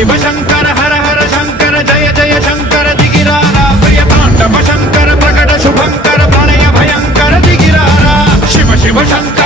शिव शंकर हर हर शंकर जय जय शंकर दिगिरारा प्रिय तांडव शंकर प्रकट शुभंकर प्रणय भयंकर दिगिरारा शिव शिव शंकर